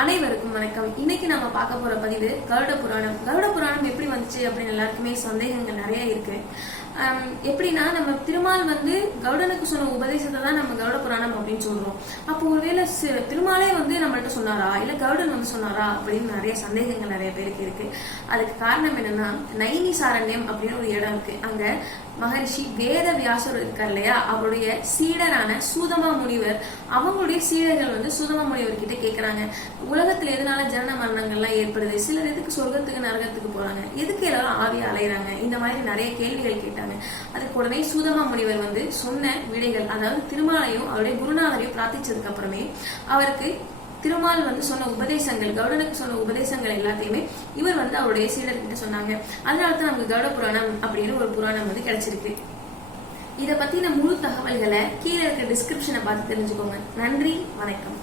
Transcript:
அனைவருக்கும் வணக்கம். இன்னைக்கு நம்ம பார்க்க போற பதிவு கருட புராணம். கருட புராணம் எப்படி வந்துச்சு அப்படின்னு எல்லாருக்குமே சந்தேகங்கள் நிறைய இருக்கு. எப்படின்னா, நம்ம திருமால் கருடனுக்கு சொன்ன உபதேசத்தை தான் நம்ம கருட புராணம் அப்படின்னு சொல்றோம். அப்போ ஒருவேளை திருமாலே நம்மள்ட்ட சொன்னாரா இல்ல கருடன் சொன்னாரா அப்படின்னு நிறைய சந்தேகங்கள் நிறைய பேருக்கு இருக்கு. அதுக்கு காரணம் என்னன்னா, நைனி சாரண்யம் அப்படின்னு ஒரு இடம் இருக்கு. அங்க மகரிஷி வேத வியாசர் இருக்கார் இல்லையா, அவருடைய சீடரான சூதமா முனிவர், அவங்களுடைய சீடர்கள் சூதமா முனிவர் கிட்ட கேக்குறாங்க, உலகத்துல எதனால ஜனன மரணங்கள்லாம் ஏற்படுது, சிலர் எதுக்கு சொர்க்கத்துக்கு நரகத்துக்கு போறாங்க, எதுக்கு எல்லாரும் ஆவியா அலையிறாங்க, இந்த மாதிரி நிறைய கேள்விகள் கேட்டாங்க. அதுக்கு உடனே சூதமா முனிவர் சொன்ன விடைகள், அதாவது திருமாலையும் அவருடைய குருநாதரையும் பிரார்த்திச்சதுக்கு அப்புறமே அவருக்கு திருமால் சொன்ன உபதேசங்கள், கருடனுக்கு சொன்ன உபதேசங்கள் எல்லாத்தையுமே இவர் அவருடைய சீடர்கிட்ட சொன்னாங்க. அதனாலதான் நமக்கு கருட புராணம் அப்படின்னு ஒரு புராணம் கிடைச்சிருக்கு. இத பத்தின முழு தகவல்களை கீழே இருக்க டிஸ்கிரிப்ஷனை பார்த்து தெரிஞ்சுக்கோங்க. நன்றி, வணக்கம்.